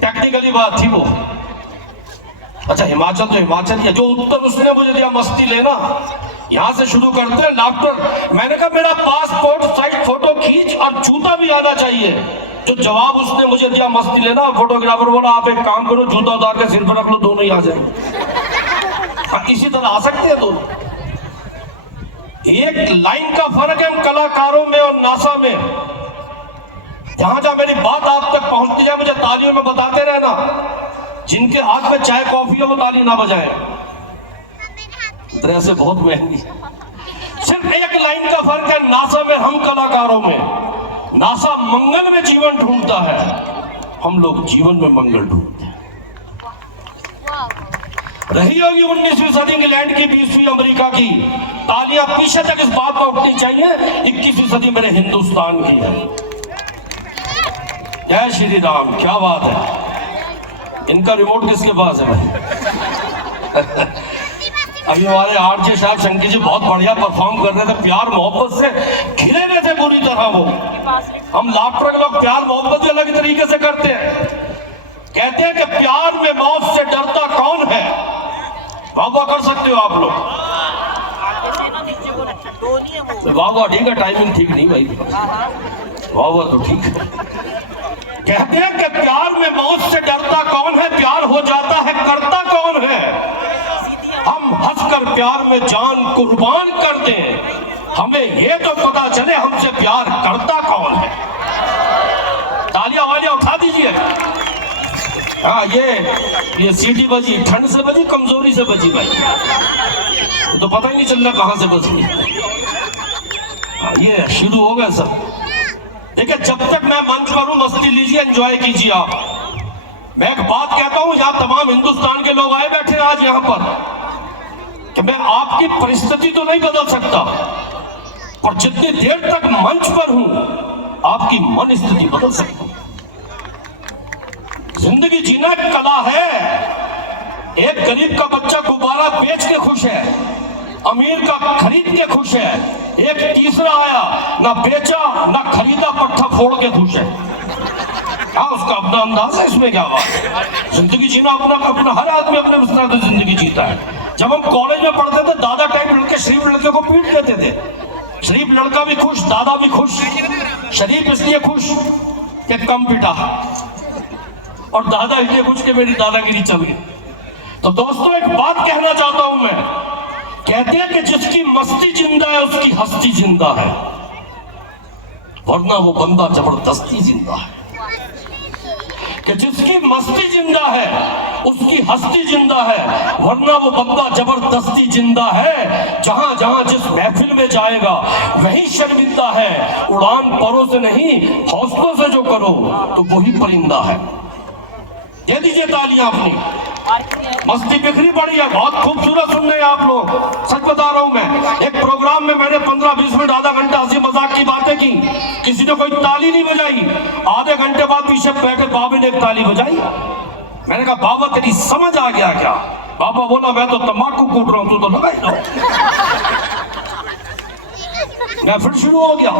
Technically बात थी वो। अच्छा हिमाचल तो हिमाचल ही है, जो उत्तर उसने मुझे दिया मस्ती लेना, यहाँ से शुरू करते हैं लाफ्टर। मैंने कहा मेरा पासपोर्ट साइज फोटो खींच और जूता भी आना चाहिए। जो जवाब उसने मुझे दिया मस्ती लेना, फोटोग्राफर बोला आप एक काम करो जूता उतार के सिर पर रख लो, दोनों ही आ जाएंगे। इसी तरह आ सकते हैं दोनों। एक लाइन का फर्क है कलाकारों में और नासा में। जहां जहां मेरी बात आप तक पहुंचती जाए मुझे तालियों में बताते रहना। जिनके हाथ में चाय कॉफी है वो ताली ना बजाए, ड्रेस बहुत महंगी। सिर्फ एक लाइन का फर्क है नासा में, हम कलाकारों में। नासा मंगल में जीवन ढूंढता है, हम लोग जीवन में मंगल ढूंढते हैं। रही होगी 19वीं सदी इंग्लैंड की, 20वीं अमेरिका की। तालियां पीछे तक इस बात पर उठनी चाहिए 21वीं सदी मेरे हिंदुस्तान की है। जय श्री राम, क्या बात है। इनका रिमोट किसके पास है भाई? अभी हमारे आरजे साहब शंकर जी बहुत बढ़िया परफॉर्म कर रहे थे, प्यार मोहब्बत से घिरे हुए थे पूरी तरह वो। हम लाफ्टर के लोग प्यार मोहब्बत भी अलग तरीके से करते हैं। कहते हैं कि प्यार में मौत से डरता कौन है। वाह वाह कर सकते हो आप लोग, वाह वाह ठीक है, टाइमिंग ठीक नहीं भाई, वाह वाह तो ठीक है। कहते हैं कि प्यार में मौत से डरता कौन है, प्यार हो जाता है करता कौन है। हम हंसकर प्यार में जान कुर्बान कर दें, हमें ये तो पता चले हमसे प्यार करता कौन है। तालियां वालियां उठा दीजिए। हाँ ये सीटी बजी, ठंड से बजी कमजोरी से बजी भाई, तो पता ही नहीं चल रहा कहां से बजी। ये शुरू हो गया सब। देखिए जब तक मैं मंच पर हूं मस्ती लीजिए, एंजॉय कीजिए आप। मैं एक बात कहता हूं, यहाँ तमाम हिंदुस्तान के लोग आए बैठे आज यहाँ पर, कि मैं आपकी परिस्थिति तो नहीं बदल सकता, और जितनी देर तक मंच पर हूं आपकी मन स्थिति बदल सकता हूं। जिंदगी जीना एक कला है। एक गरीब का बच्चा गुब्बारा बेच के खुश है, अमीर का खरीद के खुश है। एक तीसरा आया, ना बेचा ना खरीदा, पट्टा फोड़ के खुश है। क्या उसका अपना अंदाज है, इसमें क्या बात है। जिंदगी जीना अपना हर आदमी अपने तरह से जिंदगी जीता है। जब हम कॉलेज में पढ़ते थे दादा टाइप लड़के शरीफ लड़के को पीट देते थे। शरीफ लड़का भी खुश, दादा भी खुश। शरीफ इसलिए खुश कि कम पिटा, और दादा इसलिए खुश कि मेरी दादागिरी चल गई। तो दोस्तों एक बात कहना चाहता हूं मैं, कहते हैं कि जिसकी मस्ती जिंदा है उसकी हस्ती जिंदा है, वरना वो बंदा जबरदस्ती जिंदा है। कि जिसकी मस्ती जिंदा है उसकी हस्ती जिंदा है, वरना वो बंदा जबरदस्ती जिंदा है। जहां जहां जिस महफिल में जाएगा वही शर्मिंदा है। उड़ान परों से नहीं हौसलों से जो करो तो वही परिंदा है। दे दीजिए तालियां अपनी। मस्ती बिखरी पड़ी है, बहुत खूबसूरत सुन रहे हैं आप लोग। सच बता रहा हूं मैं, एक प्रोग्राम में मैंने 15-20 मिनट आधा घंटा हंसी मजाक की बातें की, किसी ने कोई ताली नहीं बजाई। आधे घंटे बाद पीछे बैठे बाबे ने एक ताली बजाई। मैंने कहा बाबा तेरी समझ आ गया क्या? बाबा बोला मैं तो तंबाकू कूट रहा हूं, तू तो लगा ही रहा। मैं फिर शुरू हो गया।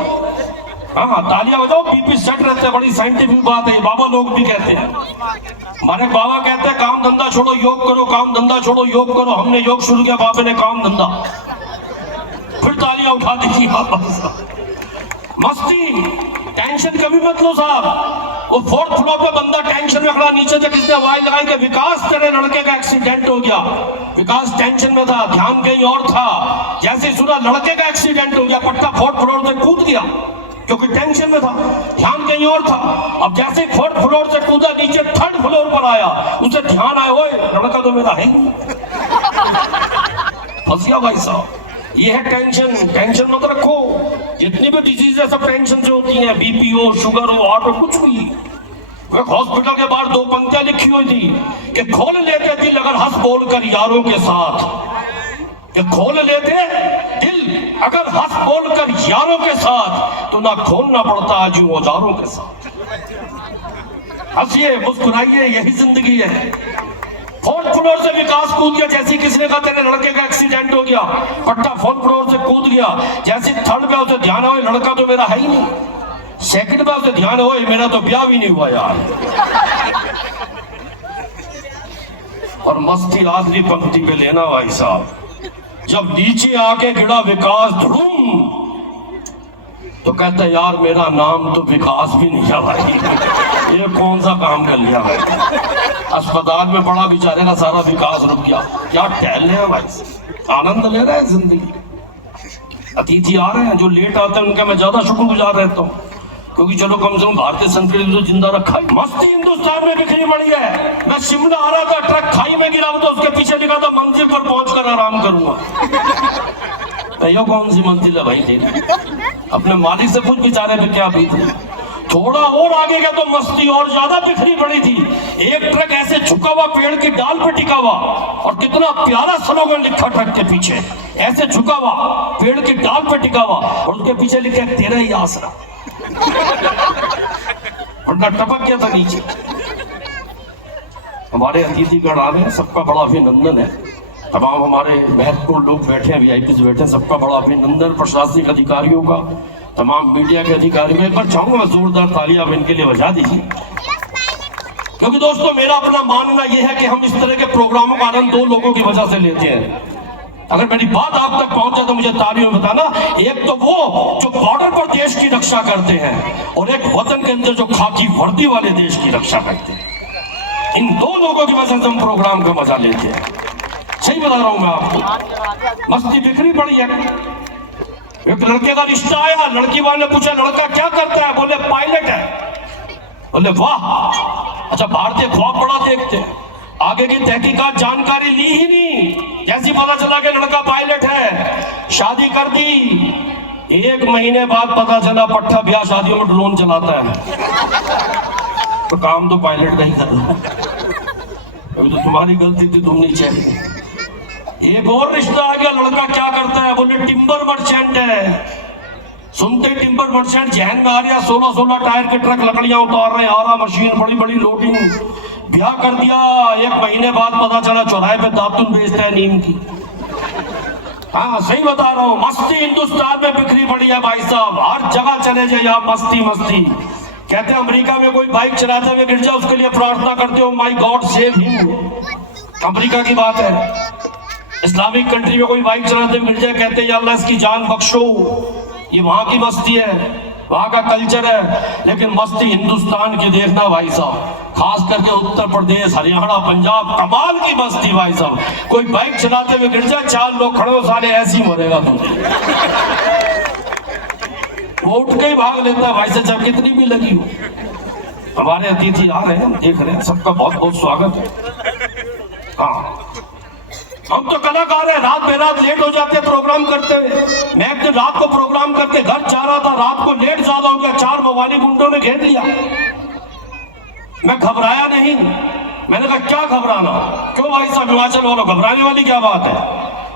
हाँ तालियां बजाओ, बीपी सेट रहते हैं, बड़ी साइंटिफिक बात है, बाबा लोग भी कहते हैं। हमारे बाबा कहते हैं काम धंधा छोड़ो योग करो, काम धंधा छोड़ो योग करो। हमने योग शुरू किया, बाबा ने काम धंधा। फिर तालियां उठा दी बाबा। मस्ती टेंशन कभी मत लो साहब। वो 4th फ्लोर पे बंदा टेंशन में खड़ा, नीचे से किसने आवाज लगाई कि विकास तेरे लड़के का एक्सीडेंट हो गया। विकास टेंशन में था, ध्यान कहीं और था। जैसे सुना लड़के का एक्सीडेंट हो गया, पट्टा 4th फ्लोर से कूद गया, क्योंकि टेंशन में था, ध्यान कहीं और था। अब जैसे 4th फ्लोर से कूदा, नीचे 3rd फ्लोर पर आया, उसे ध्यान आया ओए लड़का तो मेरा है। फंस गया भाई साहब। ये है टेंशन। टेंशन मत रखो। जितनी भी डिजीज है सब टेंशन से होती हैं, बीपी हो, शुगर हो, हार्ट हो, कुछ भी। हॉस्पिटल के बाहर 2 पंक्तियां लिखी हुई थी कि खोल लेते दिल अगर हंस बोल कर यारों के साथ, कि खोल लेते दिल अगर हंस बोल कर यारों के साथ, तो ना खोलना पड़ता आज औजारों के साथ। हंसिए मुस्कुराइए, यही जिंदगी है। 4th फ्लोर से विकास कूद गया, जैसे किसी ने कहा तेरे लड़के का एक्सीडेंट हो गया, पट्टा 4th फ्लोर से कूद गया। जैसे 3rd पे उसे ध्यान हो लड़का तो मेरा है ही नहीं। 2nd पे उसे ध्यान हो मेरा तो ब्याह भी नहीं हुआ यार। और मस्ती आखिरी पंक्ति पे लेना भाई साहब। जब नीचे आके गिरा विकास धड़ूम, तो कहता है यार मेरा नाम तो विकास भी नहीं है भाई, ये कौन सा काम कर लिया भाई। अस्पताल में पड़ा बेचारे का सारा विकास रुक गया। क्या टहल रहे हैं भाई, आनंद ले रहे हैं जिंदगी। अतिथि आ रहे हैं, जो लेट आते हैं उनका मैं ज्यादा शुक्रगुजार रहता हूँ, क्योंकि चलो कम से कम भारतीय संस्कृति तो जिंदा रखा है। मस्ती हिंदुस्तान में बिखरी पड़ी है। मैं शिमला आ रहा था, ट्रक खाई में गिरा तो उसके पीछे लिखा था मंजिल पर पहुंचकर आराम करूंगा। ये कौन सी मंजिल है भाई तेरी? अपने मालिक से कुछ बेचारे पे क्या बीत रही। थोड़ा और आगे गया तो मस्ती और ज्यादा बिखरी पड़ी थी। एक ट्रक ऐसे झुका हुआ पेड़ की डाल पे टिका हुआ, और कितना प्यारा स्लोगन लिखा ट्रक के पीछे, ऐसे झुका हुआ पेड़ की डाल पे टिका हुआ, और उसके पीछे लिखा तेरा ही आसरा। और टपक गया था नीचे। हमारे अतिथिगण आ रहे हैं, सबका बड़ा अभिनंदन है। तमाम हमारे महत्वपूर्ण लोग बैठे हैं, वीआईपी बैठे हैं, सबका बड़ा अभिनंदन। प्रशासनिक अधिकारियों का, तमाम मीडिया के अधिकारियों, एक बार चाहूंगा मैं जोरदार तालियां आप इनके लिए बजा दीजिए। क्योंकि दोस्तों मेरा अपना मानना यह है कि हम इस तरह के प्रोग्रामों का आनंद दो लोगों की वजह से लेते हैं। अगर मेरी बात आप तक पहुंचे तो मुझे तालियों में बताना। एक तो वो जो बॉर्डर पर देश की रक्षा करते हैं, और एक वतन के अंदर जो खाकी वर्दी वाले देश की रक्षा करते हैं। इन दो लोगों की वजह से हम प्रोग्राम का मजा लेते हैं। सही बता रहा हूं मैं आपको। मस्ती बिखरी पड़ी है। एक लड़के का रिश्ता आया, लड़की वाले ने पूछा लड़का क्या करता है? बोले पायलट है। बोले वाह, अच्छा भारतीय ख्वाब बड़ा देखते हैं। आगे की तहकीकात जानकारी ली ही नहीं, जैसी पता चला कि लड़का पायलट है, शादी कर दी। 1 महीने बाद पता चला पट्टा ब्याह शादियों में ड्रोन चलाता है। तो काम तो पायलट का ही कर रहा है। तो तुम्हारी गलती थी, तुम नहीं चाहिए। एक और रिश्ता आ गया, लड़का क्या करता है? बोले टिम्बर मर्चेंट है। सुनते टिम्बर मर्चेंट जहन में आ रहा, 16-16 टायर के ट्रक लकड़ियां उतार रहे हैं, आरा मशीन, बड़ी बड़ी लोडिंग। ब्याह कर दिया। 1 महीने बाद पता चला चौराहे पे दातुन बेचता है नीम की। हाँ सही बता रहा हूँ। मस्ती हिंदुस्तान में बिखरी पड़ी है भाई साहब। हर जगह चले जाए यहाँ मस्ती मस्ती। कहते हैं अमेरिका में कोई बाइक चलाते हुए गिर जाए, उसके लिए प्रार्थना करते हो my God save him. America की बात है। इस्लामिक कंट्री में कोई बाइक चलाते हुए गिर जाए, कहते हैं या अल्लाह इसकी जान बख्शो। ये वहां की मस्ती है, वहां का कल्चर है। लेकिन मस्ती हिंदुस्तान की देखना भाई साहब, खास करके उत्तर प्रदेश, हरियाणा, पंजाब, कमाल की मस्ती भाई साहब। कोई बाइक चलाते हुए गिर जाए, 4 लोग खड़े हो, साले ऐसी मरेगा तू। वो उठ के ही भाग लेता है भाई से, चाहे कितनी भी लगी हो। हमारे अतिथि आ रहे हैं, देख रहे हैं, सबका बहुत बहुत स्वागत है। हाँ हम तो कलाकार हैं, रात बेरात लेट हो जाते हैं प्रोग्राम करते हुए। मैं एक दिन रात को प्रोग्राम करके घर जा रहा था, रात को लेट ज्यादा हो गया, 4 मवाली गुंडों ने घेर लिया। मैं घबराया नहीं। मैंने कहा क्या घबराना, क्यों भाई साहब हिमाचल वालों, घबराने वाली क्या बात है?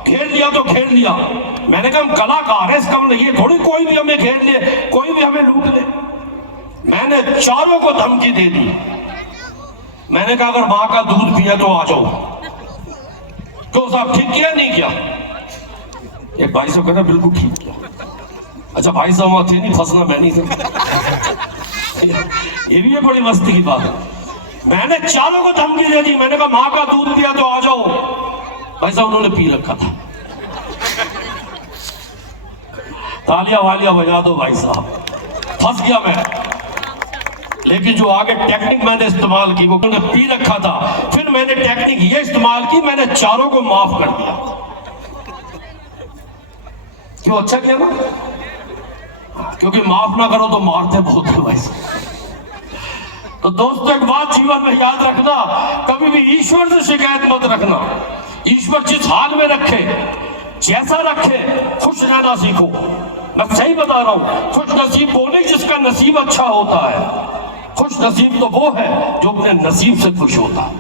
घेर लिया तो घेर लिया। मैंने कहा हम कलाकार है, इसका मतलब ये थोड़ी कोई भी हमें घेर ले, कोई भी हमें लूट ले। मैंने चारों को धमकी दे दी। मैंने कहा अगर माँ का दूध पिया तो आ जाओ। क्यों साहब ठीक किया नहीं किया? एक भाई साहब कहना बिल्कुल ठीक किया। अच्छा भाई साहब वहां थे नहीं, फंसना मैं नहीं था। ये भी बड़ी मस्ती की बात है। मैंने चारों को धमकी दे दी। मैंने कहा माँ का दूध पिया तो आ जाओ। भाई साहब उन्होंने पी रखा था। तालियां वालियां बजा दो भाई साहब। फंस गया मैं। लेकिन जो आगे टेक्निक मैंने इस्तेमाल की, वो उन्होंने पी रखा था। फिर मैंने टेक्निक ये इस्तेमाल की, मैंने चारों को माफ कर दिया। क्यों अच्छा किया ना? क्योंकि माफ ना करो तो मारते बहुत है भाई। तो दोस्तों एक बात जीवन में याद रखना, कभी भी ईश्वर से शिकायत मत रखना। ईश्वर जिस हाल में रखे, जैसा रखे, खुश रहना सीखो। मैं सही बता रहा हूं। खुश नसीब बोले जिसका नसीब अच्छा होता है। खुश नसीब तो वो है जो अपने नसीब से खुश होता है।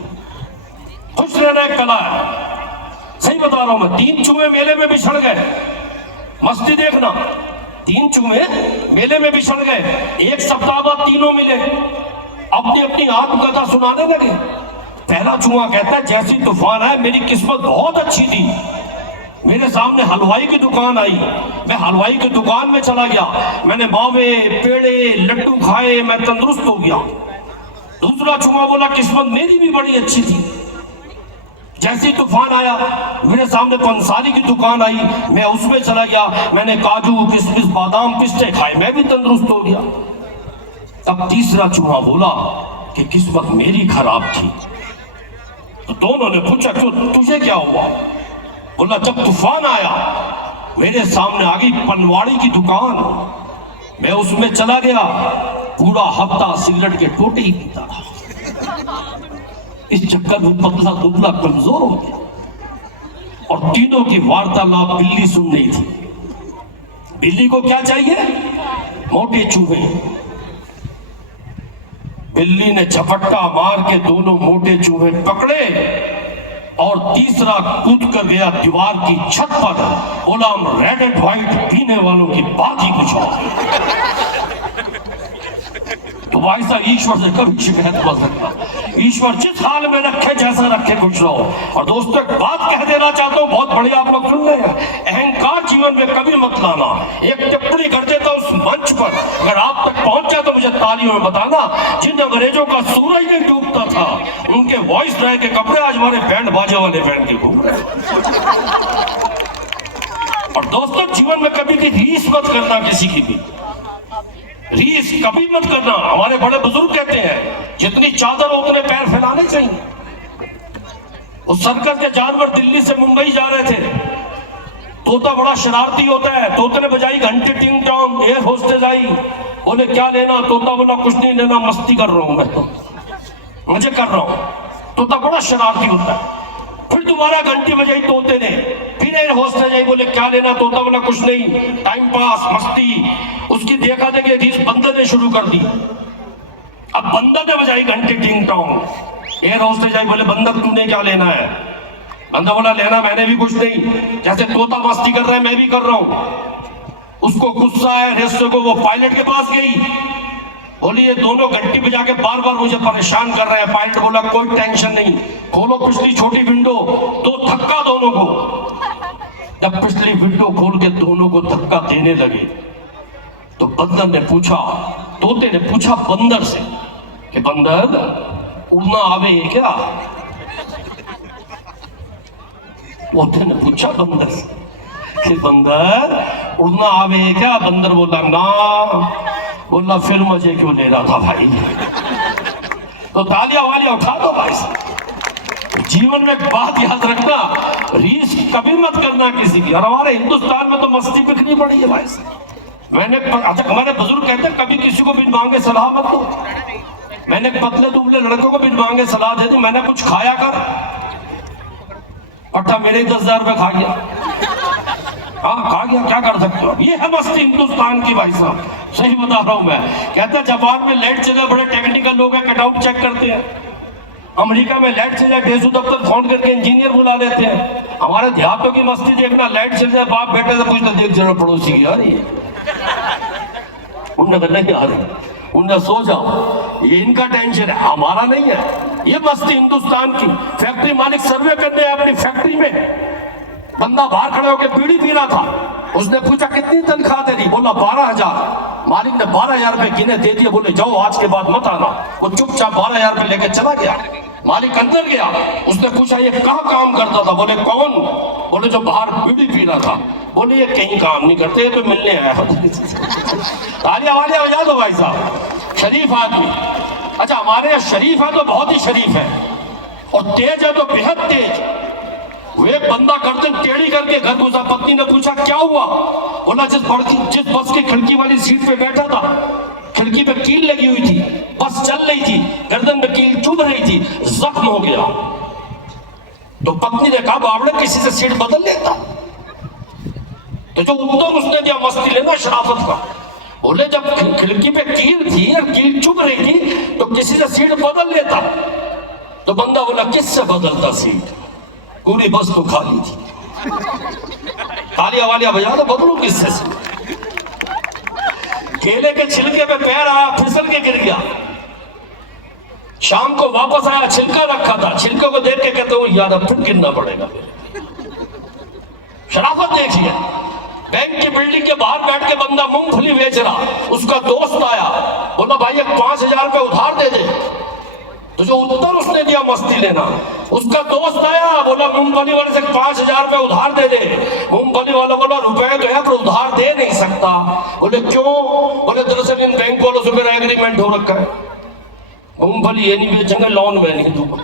खुश रहना एक कला है। सही बता रहा हूं मैं। 3 चूहे मेले में बिछड़ गए। मस्ती देखना। 3 चूहे मेले में बिछड़ गए। 1 सप्ताह बाद तीनों मिले, अपनी अपनी आत्मकथा सुनाने लगे। पहला चूहा कहता है जैसी तूफान आए, मेरी किस्मत बहुत अच्छी थी। मेरे सामने हलवाई की दुकान आई, मैं हलवाई की दुकान में चला गया। मैंने मावे, पेड़े, लड्डू खाए, मैं तंदुरुस्त हो गया। दूसरा चूहा बोला किस्मत मेरी भी बड़ी अच्छी थी। जैसे ही तूफान आया मेरे सामने पंसारी की दुकान आई, मैं उसमें चला गया, मैंने काजू किशमिश बादाम पिस्ते खाए, मैं भी तंदुरुस्त हो गया। तब तीसरा चूहा बोला कि किस्मत मेरी खराब थी। तो दोनों ने पूछा क्यों, तुझे क्या हुआ? बोला जब तूफान आया मेरे सामने आ गई पनवाड़ी की दुकान, मैं उसमें चला गया, पूरा हफ्ता सिगरेट के टोटे ही पीता रहा। इस चक्कर में पतला दुबला कमजोर हो गया। और तीनों की वार्तालाप बिल्ली सुन रही थी। बिल्ली को क्या चाहिए? मोटे चूहे। बिल्ली ने झपट्टा मार के दोनों मोटे चूहे पकड़े और तीसरा कूद कर गया दीवार की छत पर। बोला हम रेड एंड व्हाइट पीने वालों की बात ही कुछ और। तो भाई साहब ईश्वर से कभी शिकायत कर सकता। ईश्वर जिस हाल में रखे जैसा रखे खुश रहो। और दोस्तों एक बात कह देना चाहता हूँ, बहुत बढ़िया आप लोग सुन रहे हैं, अहंकार जीवन में कभी मत लाना। एक टिप्पणी कर देता उस मंच पर, अगर आप तक पहुंच जाए तो मुझे तालियों में बताना। जिन अंग्रेजों का सूरज नहीं डूबता था उनके वॉइस रहे के कपड़े आज हमारे बैंड बाजे वाले पहन के घूम रहे। और दोस्तों जीवन में कभी भी रीस मत करना, किसी की भी रीस कभी मत करना। हमारे बड़े बुजुर्ग कहते हैं जितनी चादर हो उतने पैर फैलाने चाहिए। उस सर्कस के जानवर दिल्ली से मुंबई जा रहे थे, तोता बड़ा शरारती होता है, तोते ने बजाई घंटी टिंग टोंग, एयर होस्टेस आई, बोले क्या लेना? तोता बोला कुछ नहीं लेना, मस्ती कर रहा हूं मैं, तो मजे कर रहा हूं। तोता बड़ा शरारती होता है। फिर दोबारा घंटी बजाई तोते ने, फिर एयर होस्टेस आई, बोले क्या लेना? तोता बोला कुछ नहीं, टाइम पास मस्ती। उसकी देखा देखे रीस बंदर ने शुरू कर दी। अब बंदर ने बजाई घंटी टिंग टोंग, एयर होस्टेस आई, बोले बंदर तूने क्या लेना है? बंदर बोला लेना मैंने भी कुछ नहीं, जैसे तोता मस्ती कर रहा है मैं भी कर रहा हूं। उसको गुस्सा है रेस्टो को, वो पायलट के पास गई, बोली ये दोनों घंटी बजा के बार बार मुझे परेशान कर रहे हैं। पायलट बोला कोई टेंशन नहीं, खोलो पिछली छोटी विंडो, दो धक्का दोनों को। जब पिछली विंडो खोल के दोनों को धक्का देने लगे तो बंदर ने पूछा, तोते ने पूछा बंदर से कि बंदर उड़ना आवे क्या? तोते ने पूछा बंदर से कि बंदर उड़ना आवे क्या? बंदर बोला ना। बोला फिर मजे क्यों ले रहा था भाई? तो तालियां वालियां उठा दो भाई साहब। जीवन में एक बात याद रखना, रीस कभी मत करना किसी की। और हमारे हिंदुस्तान में तो मस्ती बिखरी पड़ी है भाई साहब। मैंने अच्छा, हमारे बुजुर्ग कहते हैं कभी किसी को बिन मांगे सलाह मत दो। मैंने पतले दुबले लड़कों को बिन मांगे सलाह दे दी, मैंने कुछ खाया कर, पट्टा मेरे ही 10,000 रुपए खा गया। हाँ खा गया, क्या कर सकते हो? ये है मस्ती हिंदुस्तान की भाई साहब, सही बता रहा हूं मैं। कहते हैं जापान में लाइट चला, बड़े टेक्निकल लोग हैं, कटआउट चेक करते हैं। अमेरिका में लाइट चल जाए डेजू दफ्तर फोन करके इंजीनियर बुला लेते हैं। हमारे देहातों की मस्ती देखना, लाइट चल जाए बाप बेटे से पूछना, देख जरा पड़ोसी की आ रही है, उनने कहा नहीं आ रही, उनने सो जाओ, ये इनका टेंशन है, हमारा नहीं है। ये मस्ती हिंदुस्तान की। फैक्ट्री मालिक सर्वे करते हैं अपनी फैक्ट्री में, बंदा बाहर खड़े होकर बीड़ी पी रहा था, उसने पूछा कितनी तनख्वाह दे दी? बोला 12,000। मालिक ने 12,000 रुपए गिने दे दिए, बोले जाओ आज के बाद मत आना। वो चुपचाप 12,000 रुपए लेके चला गया। मालिक अंदर गया, उसने पूछा ये कहाँ काम करता था? बोले कौन? बोले जो बाहर बीड़ी पी रहा था। बोले ये कहीं काम नहीं करते, तो मिलने आया। तालियां वालियां बजा दो भाई साहब, शरीफ आदमी। अच्छा हमारे यहाँ शरीफ है तो बहुत ही शरीफ है, और तेज है तो बेहद तेज। वो एक बंदा गर्दन टेढ़ी करके घर घुसा। पत्नी ने पूछा क्या हुआ? बोला जिस बस की खिड़की वाली सीट पे बैठा था, खिड़की पे कील लगी हुई थी, बस चल रही थी, गर्दन में कील चुभ रही थी, जख्म हो गया। तो पत्नी ने कहा बावड़े किसी से सीट बदल लेता। तो जो उत्तर उसने दिया मस्ती लेना शराफत का, बोले जब खिड़की पे कील थी और कील चुभ रही थी तो किसी से सीट बदल लेता। तो बंदा बोला किससे बदलता सीट? पूरी बस तो खाली थी। तालियां वालियां बजा दो, बदलू किससे से? केले के छिलके पे पैर आया, फिसल के गिर गया। शाम को वापस आया, छिलका रखा था, छिलके को देख के कहते हो यार अब फिर गिरना पड़ेगा। शराफत देखिए। बैंक की बिल्डिंग के बाहर बैठ के बंदा मूंगफली बेच रहा, उसका दोस्त आया, बोला भाई एक 5,000 रुपए उधार दे दे। तो जो उत्तर उसने दिया मस्ती लेना, उसका दोस्त आया बोला मूंगफली वाले से 5,000 रुपए उधार दे दे। मूंगफली वाला बोला रुपए तो है पर उधार दे नहीं सकता। बोले क्यों? बोले दरअसल इन बैंक वालों से मेरा एग्रीमेंट हो रखा है, मूंगफली ये नहीं बेचेंगे, लोन में नहीं दूंगा।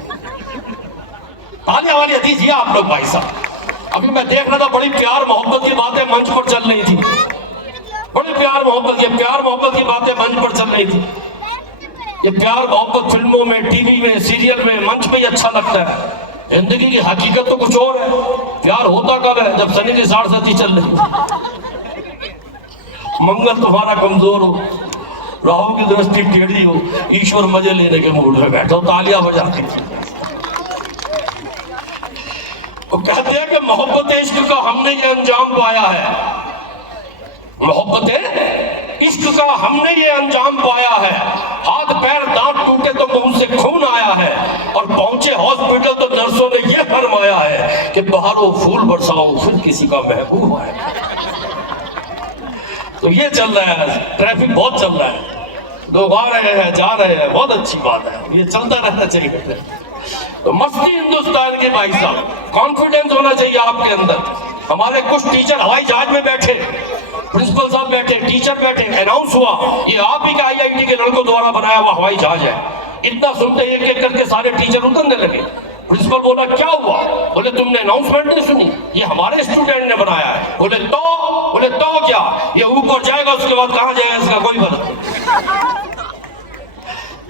तालियां वालियां दीजिए आप लोग भाई साहब। अभी मैं देख रहा था बड़ी प्यार मोहब्बत की बातें मंच पर चल रही थी, बड़ी प्यार मोहब्बत की बातें मंच पर चल रही थी। ये प्यार मोहब्बत फिल्मों में, टीवी में, सीरियल में, मंच में ही अच्छा लगता है। जिंदगी की हकीकत तो कुछ और है। प्यार होता कब है? जब शनि की 7.5 चल रही, मंगल तुम्हारा कमजोर हो, राहु की दृष्टि टेढ़ी हो, ईश्वर मजे लेने के मूड में बैठो, तालियां बजाते। वो कहते हैं कि मोहब्बत इश्क का हमने ये अंजाम पाया है, मोहब्बत इश्क का हमने ये अंजाम पाया है। हाथ पैर दांत टूटे तो मुंह से खून आया है, और पहुंचे हॉस्पिटल तो नर्सों ने ये फरमाया है कि बहारों फूल बरसाओ फिर किसी का महबूब आया। तो ये चल रहा है, ट्रैफिक बहुत चल रहा है, लोग आ रहे हैं जा रहे हैं, बहुत अच्छी बात है, ये चलता रहना चाहिए। तो मस्ती हिंदुस्तान के भाई साहब, कॉन्फिडेंस होना चाहिए आपके अंदर। हमारे कुछ टीचर हवाई जहाज में बैठे, प्रिंसिपल साहब बैठे, टीचर बैठे, अनाउंस हुआ ये आप ही का IIT के लड़कों द्वारा बनाया हुआ हवाई जहाज है। इतना सुनते एक एक करके सारे टीचर उतरने लगे। प्रिंसिपल बोला क्या हुआ? बोले तुमने अनाउंसमेंट नहीं सुनी, ये हमारे स्टूडेंट ने बनाया है। बोले तो क्या? ये ऊपर जाएगा उसके बाद कहां जाएगा इसका कोई पता नहीं।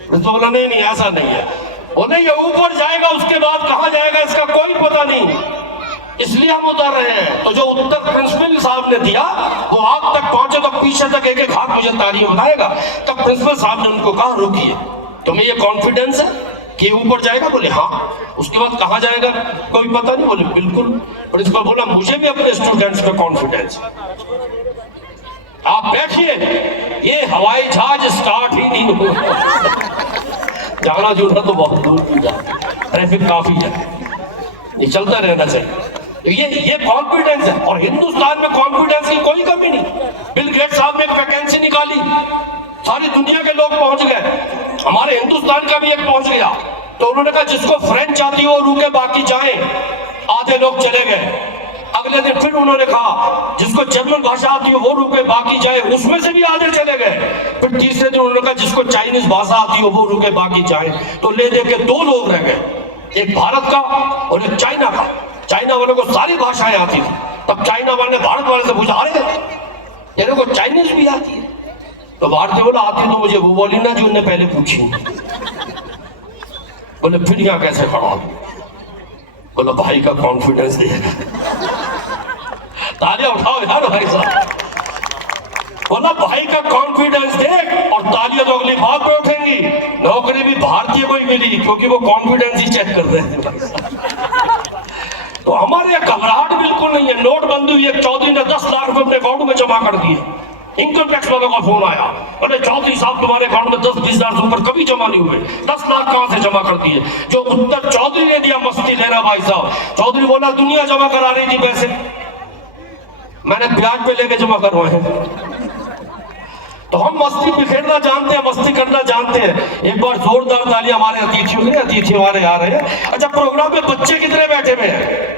प्रिंसिपल बोला नहीं ऐसा नहीं है। बोले ये ऊपर जाएगा उसके बाद कहां जाएगा इसका कोई पता नहीं, इसलिए हम उतर रहे हैं। तो जो उत्तर प्रिंसिपल साहब ने दिया वो आप तक पहुंचे तो पीछे तक एक एक हाथ मुझे तालियां बताएगा। तब प्रिंसिपल साहब ने उनको कहा रुकिए, तुम्हें ये कॉन्फिडेंस है कि ऊपर जाएगा? बोले हाँ। उसके बाद कहां जाएगा कोई पता नहीं? बोले बिल्कुल। प्रिंसिपल बोला मुझे भी अपने स्टूडेंट्स पे कॉन्फिडेंस, आप बैठिए, ये हवाई जहाज स्टार्ट ही नहीं हुआ। जाना जुड़ना तो बहुत दूर की जाए, ट्रैफिक काफी है, ये चलता रहना चाहिए। तो ये कॉन्फिडेंस है, और हिंदुस्तान में कॉन्फिडेंस की कोई कमी नहीं। बिल गेट्स साहब ने एक वैकेंसी निकाली, सारी दुनिया के लोग पहुंच गए, हमारे हिंदुस्तान का भी एक पहुंच गया। तो उन्होंने कहा जिसको फ्रेंच आती हो रुके बाकी जाए, आधे लोग चले गए। अगले दिन फिर उन्होंने कहा जिसको जर्मन भाषा आती हो वो रुके बाकी जाए, उसमें से भी आधे चले गए। फिर तीसरे दिन उन्होंने कहा जिसको चाइनीज भाषा आती हो वो रुके बाकी जाए। तो ले दे के 2 लोग रह गए, एक भारत का और एक चाइना का। चाइना वालों को सारी भाषाएं आती थी। तब चाइना वाले ने भारत वाले से पूछा अरे तेरे को चाइनीज भी आती है? तो भारतीय बोला आती तो मुझे वो बोली ना जो उन्होंने पहले पूछी। बोले फिर यहाँ कैसे खड़ा? बोला भाई का कॉन्फिडेंस देगा। तालियां उठाओ यार भाई साहब। बोला भाई का कॉन्फिडेंस देख, और तालियां तो अगली बात पे उठेंगी। नौकरी भी भारतीय को ही मिली क्योंकि वो कॉन्फिडेंस ही चेक कर रहे थे भाई साहब। तो हमारे यहाँ घबराहट बिल्कुल नहीं है। नोटबंदी हुई, एक चौधरी ने 10 लाख रुपए अपने अकाउंट में जमा कर दिए। इनकम टैक्स वालों का फोन आया, बोले चौधरी साहब तुम्हारे अकाउंट में 10-20 हजार से ऊपर कभी जमा नहीं हुए, 10 लाख कहां से जमा कर दिए? जो उत्तर चौधरी ने दिया मस्ती लेना भाई साहब। चौधरी बोला दुनिया जमा करा रही थी पैसे, मैंने ब्याज पे लेके जमा करवाए हैं। तो हम मस्ती बिखेरना जानते हैं, मस्ती करना जानते हैं। एक बार जोरदार तालियां हमारे अतिथियों के लिए, अतिथि हमारे आ रहे हैं। अच्छा प्रोग्राम में बच्चे कितने बैठे हुए हैं?